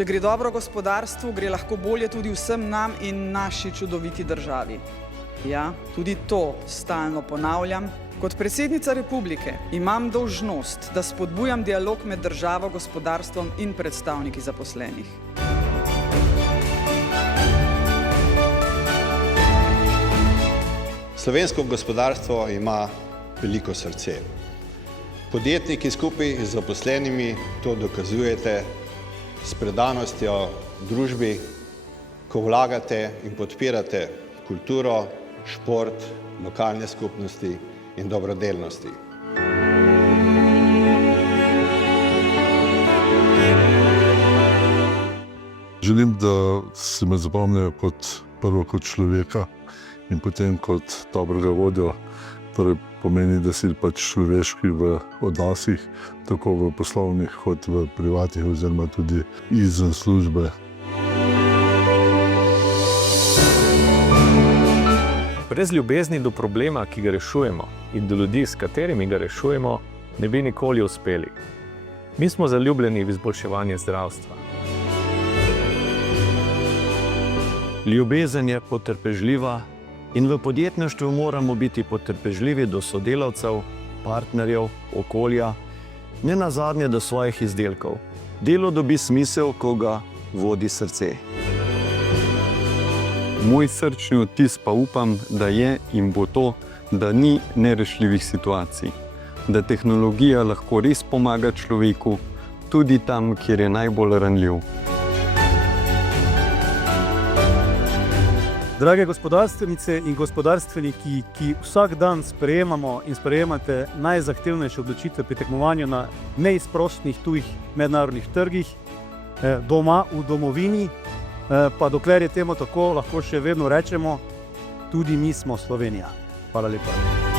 Če gre dobro gospodarstvu, gre lahko bolje tudi vsem nam in naši čudoviti državi. Ja, tudi to stalno ponavljam. Kot predsednica republike imam dolžnost, da spodbujam dialog med državo, gospodarstvom in predstavniki zaposlenih. Slovensko gospodarstvo ima veliko srce. Podjetniki skupaj z zaposlenimi to dokazujete s predanostjo družbi, ko vlagate in podpirate kulturo, šport, lokalne skupnosti in dobrodelnosti. Želim, da se me zapomnijo prvo kot človeka in potem kot dobrega vodjo. Torej pomeni, da si človeški v odnosih, tako v poslovnih kot v privatnih oziroma tudi izven službe. Brez ljubezni do problema, ki ga rešujemo, in do ljudi, s katerimi ga rešujemo, ne bi nikoli uspeli. Mi smo zaljubljeni v izboljševanje zdravstva. Ljubezen je potrpežljiva in v podjetništvu moramo biti potrpežljivi do sodelavcev, partnerjev, okolja, ne nazadnje do svojih izdelkov. Delo dobi smisel, ko ga vodi srce. Moj srčni odtis pa upam, da je in bo to, da ni nerešljivih situacij, da tehnologija lahko res pomaga človeku, tudi tam, kjer je najbolj ranljiv. Drage gospodarstvenice in gospodarstveniki, ki vsak dan sprejemamo in sprejemate najzahtevnejše odločitve pri tekmovanju na neizprostnih tujih mednarodnih trgih, doma v domovini, pa dokler je temu tako, lahko še vedno rečemo, tudi mi smo Slovenija. Hvala lepa.